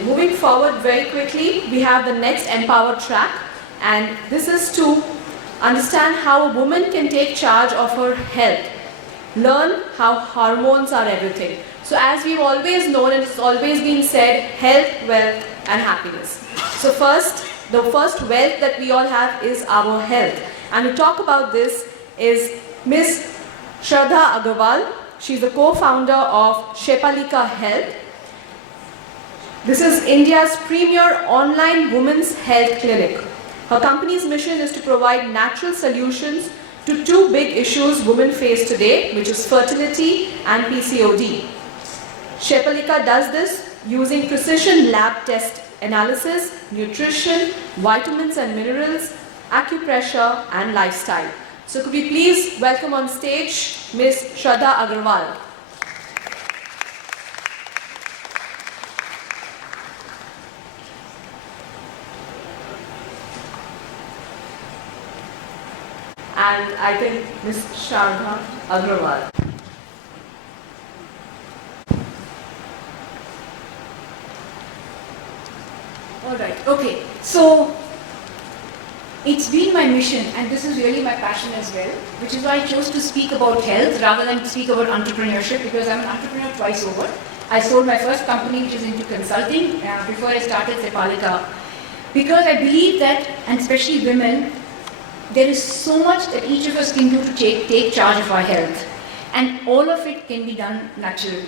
Moving forward very quickly, we have the next Empower track, and this is to understand how a woman can take charge of her health. Learn how hormones are everything. So as we've always known, and it's always been said, health, wealth and happiness. So the first wealth that we all have is our health. And to talk about this is Miss Sharda Agarwal. She's the co-founder of Sepalika Health. This is India's premier online women's health clinic. Her company's mission is to provide natural solutions to two big issues women face today, which is fertility and PCOD. Sepalika does this using precision lab test analysis, nutrition, vitamins and minerals, acupressure and lifestyle. So could we please welcome on stage Ms. Sharda Agarwal. And I think Ms. Sharda Agarwal. All right, okay. So it's been my mission, and this is really my passion as well, which is why I chose to speak about health rather than speak about entrepreneurship, because I'm an entrepreneur twice over. I sold my first company, which is into consulting, before I started Sepalika, because I believe that, and especially women, there is so much that each of us can do to take charge of our health, and all of it can be done naturally.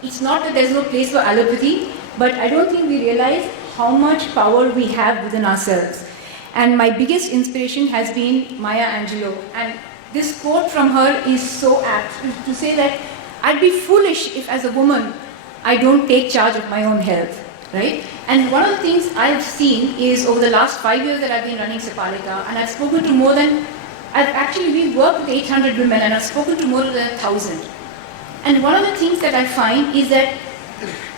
It's not that there's no place for allopathy, but I don't think we realize how much power we have within ourselves. And my biggest inspiration has been Maya Angelou, and this quote from her is so apt to say that I'd be foolish if as a woman I don't take charge of my own health, right? And one of the things I've seen is over the last 5 years that I've been running Sepalika, and I've spoken to we've worked with 800 women, and I've spoken to more than 1,000. And one of the things that I find is that,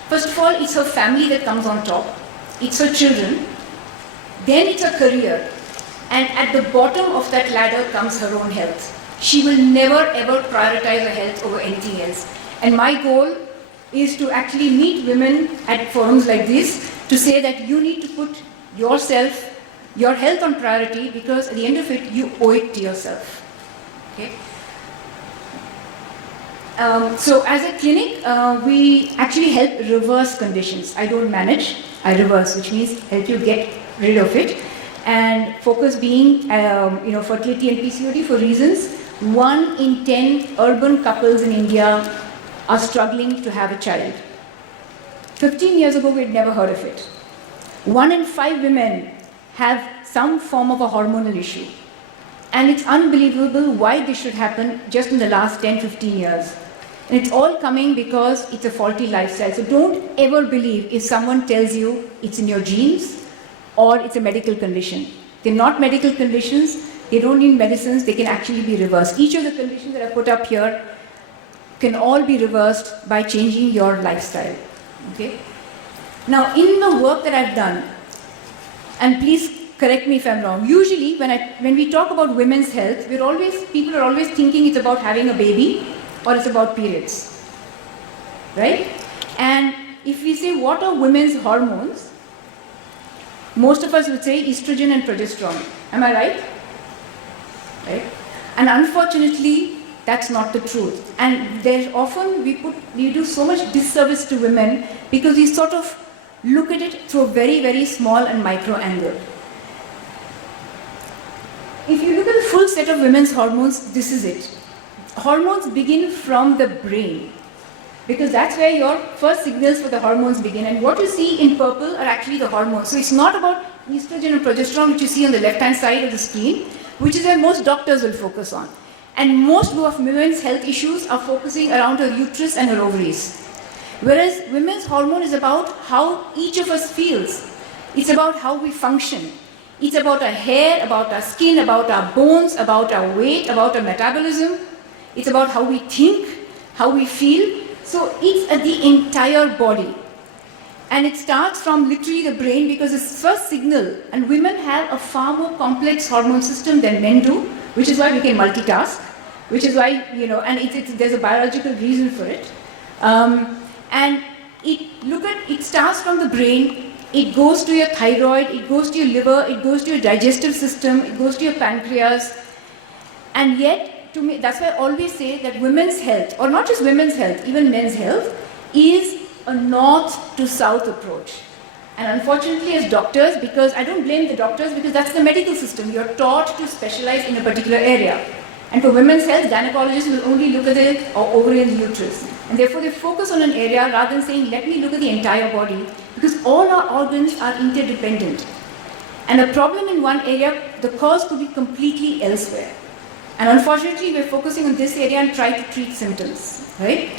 first of all, it's her family that comes on top, it's her children, then it's her career, and at the bottom of that ladder comes her own health. She will never ever prioritize her health over anything else. And my goal is to actually meet women at forums like this to say that you need to put yourself, your health on priority, because at the end of it, you owe it to yourself. Okay? So as a clinic, we actually help reverse conditions. I don't manage, I reverse, which means help you get rid of it. And focus being, fertility and PCOD for reasons. 1 in 10 urban couples in India are struggling to have a child. 15 years ago, we had never heard of it. 1 in 5 women have some form of a hormonal issue. And it's unbelievable why this should happen just in the last 10-15 years. And it's all coming because it's a faulty lifestyle. So don't ever believe if someone tells you it's in your genes or it's a medical condition. They're not medical conditions, they don't need medicines, they can actually be reversed. Each of the conditions that I put up here can all be reversed by changing your lifestyle. Okay? Now, in the work that I've done, and please correct me if I'm wrong, usually when we talk about women's health, people are always thinking it's about having a baby or it's about periods. Right? And if we say what are women's hormones, most of us would say estrogen and progesterone. Am I right? Right? And unfortunately, that's not the truth. And there's often we do so much disservice to women because we sort of look at it through a very, very small and micro angle. If you look at the full set of women's hormones, this is it. Hormones begin from the brain, because that's where your first signals for the hormones begin. And what you see in purple are actually the hormones. So it's not about estrogen and progesterone, which you see on the left-hand side of the screen, which is where most doctors will focus on. And most of women's health issues are focusing around her uterus and her ovaries. Whereas women's hormone is about how each of us feels. It's about how we function. It's about our hair, about our skin, about our bones, about our weight, about our metabolism. It's about how we think, how we feel. So it's the entire body. And it starts from literally the brain, because it's first signal. And women have a far more complex hormone system than men do, which is why we can multitask, which is why, and there's a biological reason for it. And it starts from the brain, it goes to your thyroid, it goes to your liver, it goes to your digestive system, it goes to your pancreas. And yet, to me, that's why I always say that women's health, or not just women's health, even men's health, is a north to south approach. And unfortunately, as doctors, because I don't blame the doctors, because that's the medical system, you're taught to specialize in a particular area. And for women's health, gynecologists will only look at the ovarian uterus. And therefore, they focus on an area rather than saying, let me look at the entire body, because all our organs are interdependent. And a problem in one area, the cause could be completely elsewhere. And unfortunately, we're focusing on this area and try to treat symptoms, right?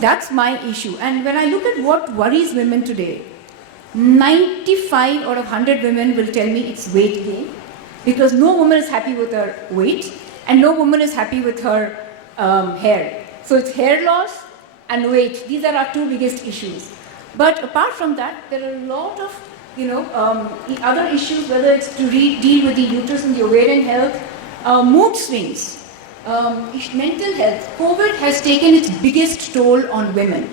That's my issue. And when I look at what worries women today, 95 out of 100 women will tell me it's weight gain, because no woman is happy with her weight, and no woman is happy with her hair. So it's hair loss and weight. These are our two biggest issues. But apart from that, there are a lot of other issues, whether it's to deal with the uterus and the ovarian health, mood swings, mental health. COVID has taken its biggest toll on women.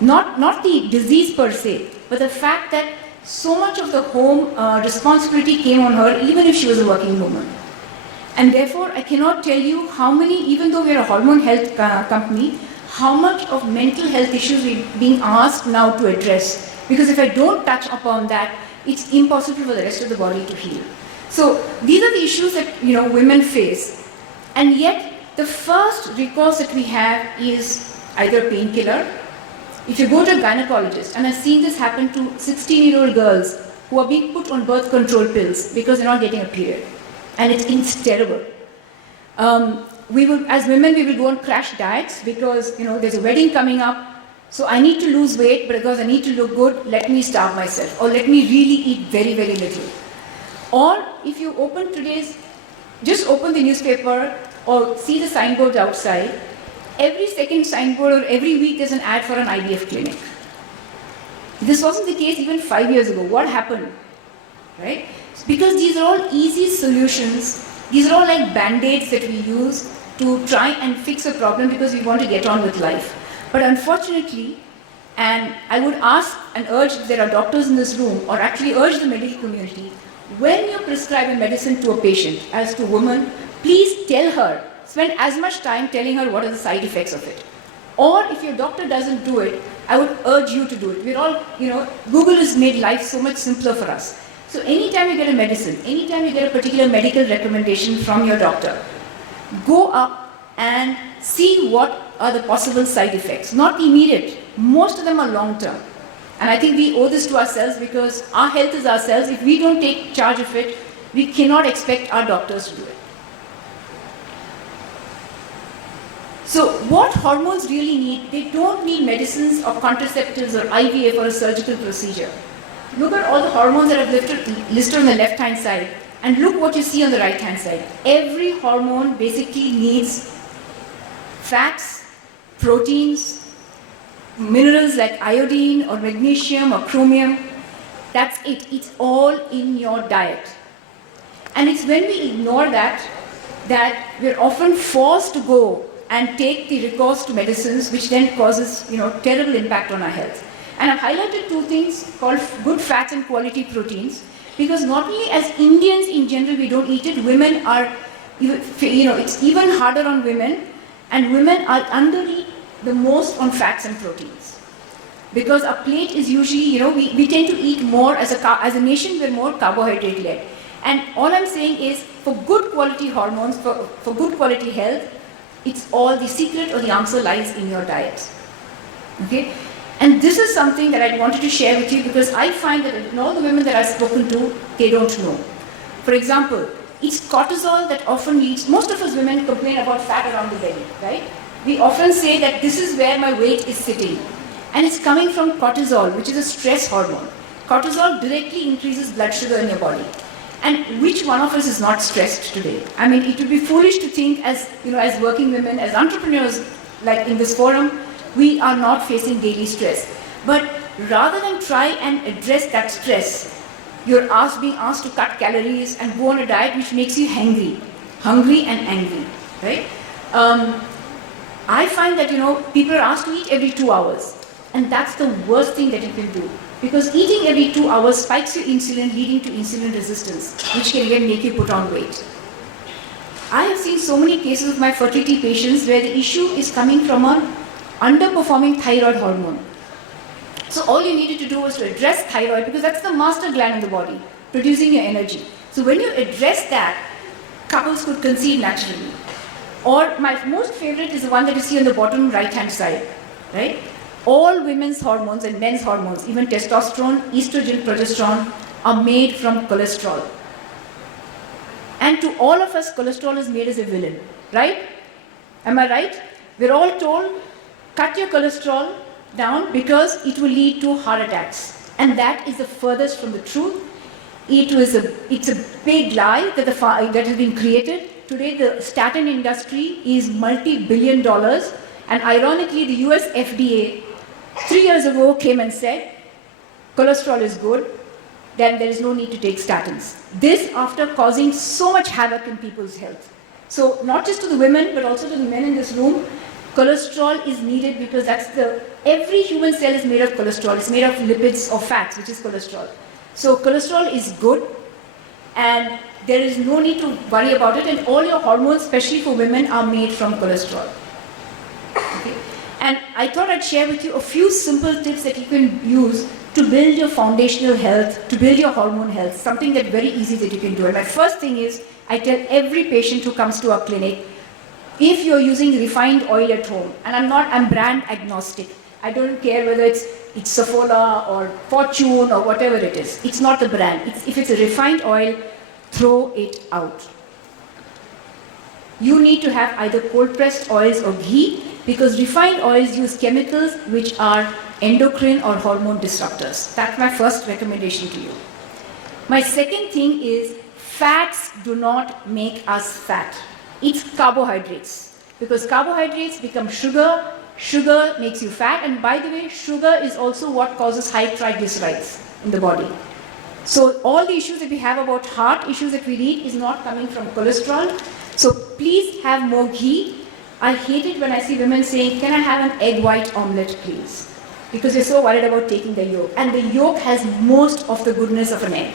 Not the disease per se, but the fact that so much of the home responsibility came on her, even if she was a working woman. And therefore, I cannot tell you how many, even though we are a hormone health company, how much of mental health issues we're being asked now to address. Because if I don't touch upon that, it's impossible for the rest of the body to heal. So these are the issues that women face. And yet, the first recourse that we have is either painkiller. If you go to a gynecologist, and I've seen this happen to 16-year-old girls who are being put on birth control pills because they're not getting a period. And it's terrible. As women, we will go on crash diets because there's a wedding coming up. So I need to lose weight, but because I need to look good, let me starve myself, or let me really eat very, very little. Or if you just open the newspaper or see the signboards outside, every second signboard or every week there's an ad for an IVF clinic. This wasn't the case even 5 years ago. What happened? Right? Because these are all easy solutions. These are all like band-aids that we use to try and fix a problem because we want to get on with life. But unfortunately, and I would ask and urge if there are doctors in this room, or actually urge the medical community, when you prescribe a medicine to a patient, as to a woman, please tell her, spend as much time telling her what are the side effects of it. Or if your doctor doesn't do it, I would urge you to do it. We're all, Google has made life so much simpler for us. So anytime you get a medicine, anytime you get a particular medical recommendation from your doctor, go up and see what are the possible side effects. Not immediate. Most of them are long-term. And I think we owe this to ourselves because our health is ourselves. If we don't take charge of it, we cannot expect our doctors to do it. So what hormones really need, they don't need medicines or contraceptives or IVF or a surgical procedure. Look at all the hormones that I've listed on the left-hand side, and look what you see on the right-hand side. Every hormone basically needs fats, proteins, minerals like iodine or magnesium or chromium. That's it. It's all in your diet. And it's when we ignore that we're often forced to go and take the recourse to medicines, which then causes terrible impact on our health. And I've highlighted two things called good fats and quality proteins, because not only as Indians in general we don't eat it, women are, it's even harder on women, and women are under-eat the most on fats and proteins. Because our plate is usually, we tend to eat more, as a nation we're more carbohydrate-led. And all I'm saying is, for good quality hormones, for good quality health, it's all the secret or the answer lies in your diet. Okay? And this is something that I wanted to share with you because I find that in all the women that I've spoken to, they don't know. For example, it's cortisol that often leads, most of us women complain about fat around the belly, right? We often say that this is where my weight is sitting. And it's coming from cortisol, which is a stress hormone. Cortisol directly increases blood sugar in your body. And which one of us is not stressed today? I mean, it would be foolish to think as working women, as entrepreneurs, like in this forum, we are not facing daily stress. But rather than try and address that stress, you're being asked to cut calories and go on a diet which makes you hungry and angry, right? I find that, people are asked to eat every 2 hours. And that's the worst thing that you can do. Because eating every 2 hours spikes your insulin, leading to insulin resistance, which can again make you put on weight. I have seen so many cases of my fertility patients where the issue is coming from an underperforming thyroid hormone. So all you needed to do was to address thyroid, because that's the master gland in the body, producing your energy. So when you address that, couples could conceive naturally. Or my most favorite is the one that you see on the bottom right-hand side, right? All women's hormones and men's hormones, even testosterone, estrogen, progesterone, are made from cholesterol. And to all of us, cholesterol is made as a villain, right? Am I right? We're all told, cut your cholesterol down because it will lead to heart attacks. And that is the furthest from the truth. It's a big lie that has been created. Today, the statin industry is multi-billion dollars. And ironically, the US FDA 3 years ago came and said, cholesterol is good, then there is no need to take statins. This after causing so much havoc in people's health. So not just to the women, but also to the men in this room, cholesterol is needed because every human cell is made of cholesterol. It's made of lipids or fats, which is cholesterol. So cholesterol is good, and there is no need to worry about it, and all your hormones, especially for women, are made from cholesterol. Okay. And I thought I'd share with you a few simple tips that you can use to build your foundational health, to build your hormone health, something that's very easy that you can do. And my first thing is, I tell every patient who comes to our clinic, if you're using refined oil at home, and I'm brand agnostic. I don't care whether it's Saffola or Fortune or whatever it is. It's not the brand. If it's a refined oil, throw it out. You need to have either cold pressed oils or ghee, because refined oils use chemicals which are endocrine or hormone disruptors. That's my first recommendation to you. My second thing is, fats do not make us fat. It's carbohydrates. Because carbohydrates become sugar, sugar makes you fat, and by the way, sugar is also what causes high triglycerides in the body. So all the issues that we have about heart issues that we read is not coming from cholesterol. So please have more ghee. I hate it when I see women saying, can I have an egg white omelette, please? Because they're so worried about taking the yolk. And the yolk has most of the goodness of an egg.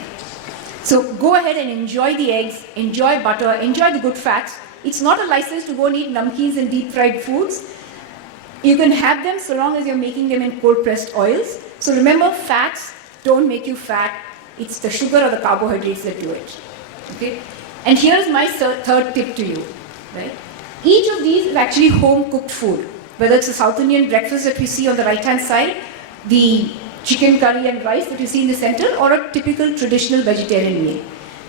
So go ahead and enjoy the eggs, enjoy butter, enjoy the good fats. It's not a license to go and eat namkeens and deep fried foods. You can have them so long as you're making them in cold pressed oils. So remember, fats don't make you fat. It's the sugar or the carbohydrates that do it. Okay? And here's my third tip to you. Right? Each of these is actually home cooked food. Whether it's a South Indian breakfast that we see on the right hand side, the chicken curry and rice that you see in the center, or a typical traditional vegetarian meal.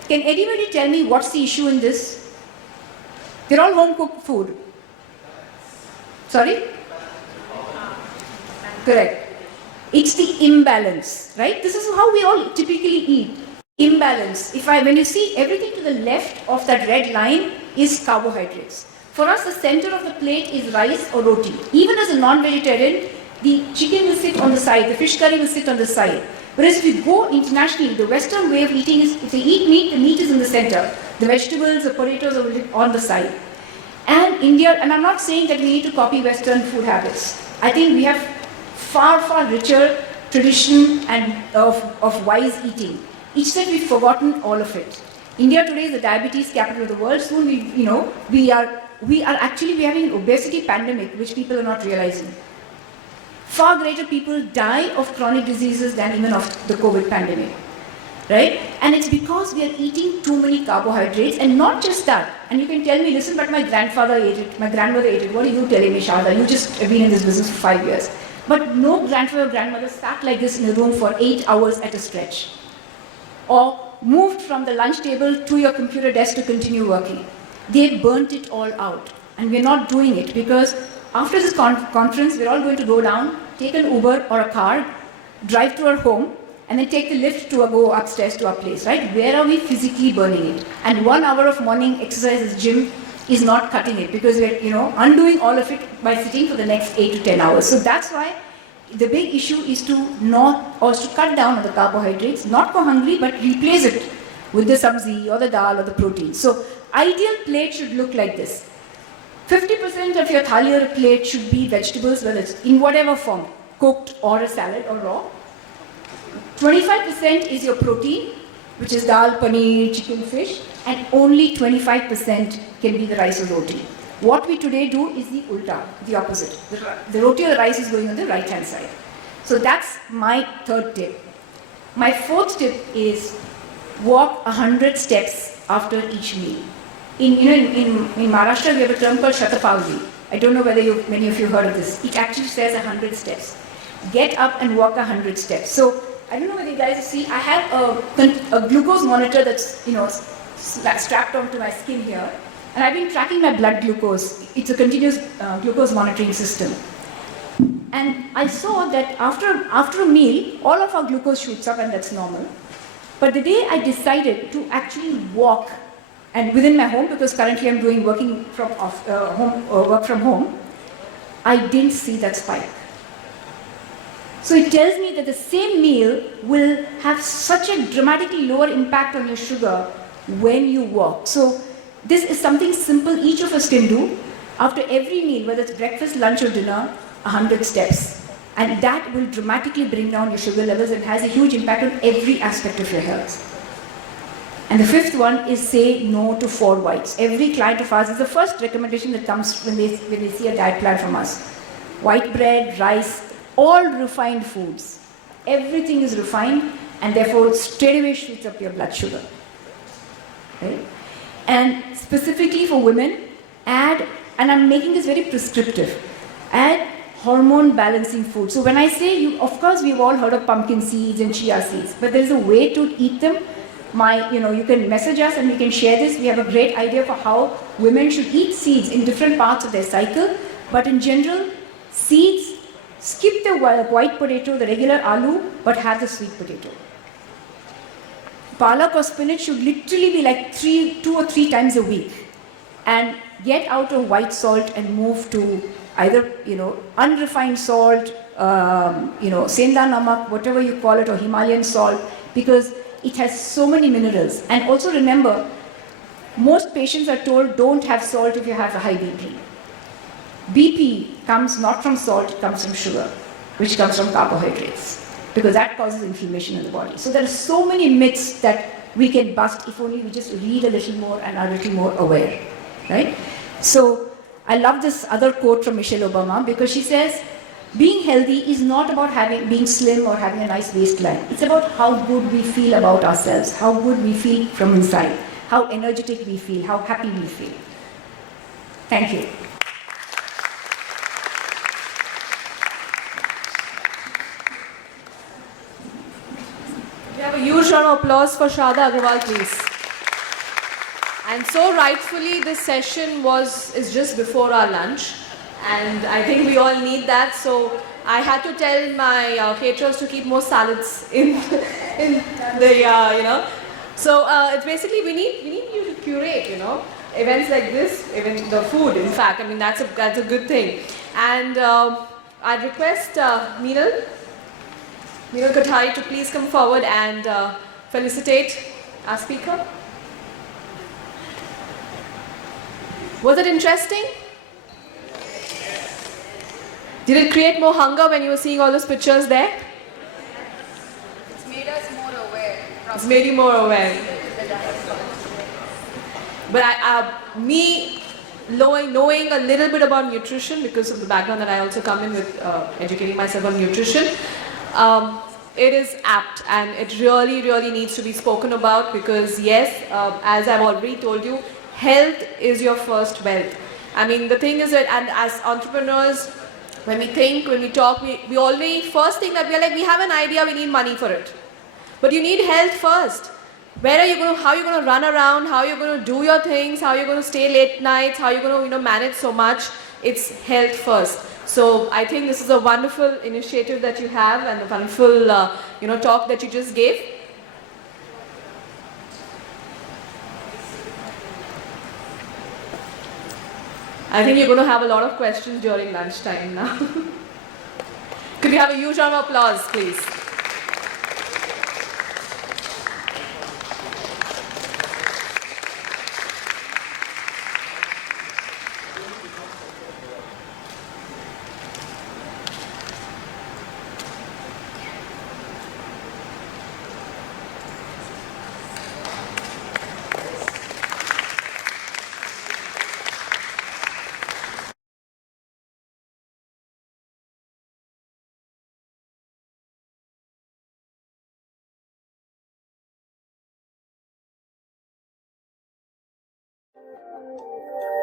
Can anybody tell me what's the issue in this? They're all home cooked food. Sorry? Correct. It's the imbalance, right? This is how we all typically eat. Imbalance. When you see everything to the left of that red line is carbohydrates. For us, the center of the plate is rice or roti. Even as a non-vegetarian, the chicken will sit on the side, the fish curry will sit on the side. Whereas if you go internationally, the Western way of eating is, if they eat meat, the meat is in the center. The vegetables, the potatoes are on the side. And India, and I'm not saying that we need to copy Western food habits. I think we have far, far richer tradition of wise eating. It's that we've forgotten all of it. India today is the diabetes capital of the world. Soon we're having an obesity pandemic, which people are not realizing. Far greater people die of chronic diseases than even of the COVID pandemic, right? And it's because we are eating too many carbohydrates, and not just that. And you can tell me, listen, but my grandfather ate it, my grandmother ate it. What are you telling me, Sharda? You just have been in this business for 5 years. But no grandfather or grandmother sat like this in a room for 8 hours at a stretch, or moved from the lunch table to your computer desk to continue working. They burnt it all out. And we're not doing it because after this conference, we're all going to go down, take an Uber or a car, drive to our home, and then take the lift to go upstairs to our place, right? Where are we physically burning it? And 1 hour of morning exercise at gym is not cutting it, because we're undoing all of it by sitting for the next 8 to 10 hours. So that's why the big issue is to cut down on the carbohydrates, not go hungry, but replace it with the sabzi or the dal or the protein. So ideal plate should look like this. 50% of your thali or plate should be vegetables, whether it's in whatever form. cooked or a salad or raw. 25% is your protein, which is dal, paneer, chicken, fish, and only 25% can be the rice or roti. What we today do is the ulta, the opposite. The roti or the rice is going on the right hand side. So that's my third tip. My fourth tip is walk 100 steps after each meal. In Maharashtra, we have a term called Shatapavli. I don't know whether many of you heard of this. It actually says 100 steps. Get up and walk 100 steps. So I don't know whether you guys see, I have a glucose monitor that's strapped onto my skin here. And I've been tracking my blood glucose. It's a continuous glucose monitoring system. And I saw that after a meal, all of our glucose shoots up, and that's normal. But the day I decided to actually walk, and within my home, because currently I'm doing work from home, I didn't see that spike. So it tells me that the same meal will have such a dramatically lower impact on your sugar when you walk. So this is something simple each of us can do. After every meal, whether it's breakfast, lunch or dinner, 100 steps. And that will dramatically bring down your sugar levels and has a huge impact on every aspect of your health. And the fifth one is say no to 4 whites. Every client of ours is the first recommendation that comes when they see a diet plan from us. White bread, rice, all refined foods. Everything is refined and therefore straight away shoots up your blood sugar. Right? And specifically for women, add, and I'm making this very prescriptive, add hormone balancing food. So when I say, of course we've all heard of pumpkin seeds and chia seeds, but there's a way to eat them. You can message us and we can share this. We have a great idea for how women should eat seeds in different parts of their cycle. But in general, seeds, skip the white potato, the regular aloo, but have the sweet potato. Palak or spinach should literally be like 2 or 3 times a week. And get out of white salt and move to either, unrefined salt, senda namak, whatever you call it, or Himalayan salt, because it has so many minerals. And also remember, most patients are told don't have salt if you have a high BP. BP comes not from salt, it comes from sugar, which comes from carbohydrates, because that causes inflammation in the body. So there are so many myths that we can bust if only we just read a little more and are a little more aware, right? So I love this other quote from Michelle Obama, because she says, being healthy is not about being slim or having a nice waistline. It's about how good we feel about ourselves, how good we feel from inside, how energetic we feel, how happy we feel. Thank you. We have a huge round of applause for Sharda Agarwal, please. And so rightfully, this session is just before our lunch. And I think we all need that, so I had to tell my caterers to keep more salads in the, So it's basically, we need you to curate, events like this, even the food, in fact. I mean, that's a good thing. And I'd request Meenal Kothari to please come forward and felicitate our speaker. Was it interesting? Did it create more hunger when you were seeing all those pictures there? It's made us more aware. It's made you more aware. But me knowing a little bit about nutrition, because of the background that I also come in with educating myself on nutrition, it is apt and it really, really needs to be spoken about, because yes, as I've already told you, health is your first wealth. I mean, the thing is that, and as entrepreneurs, when we think, when we talk, we already, first thing that we are like, we have an idea, we need money for it. But you need health first. How are you going to run around, how are you going to do your things, how are you going to stay late nights, how are you going to manage so much? It's health first. So I think this is a wonderful initiative that you have and a wonderful talk that you just gave. I think you're going to have a lot of questions during lunchtime now. Could we have a huge round of applause, please? you.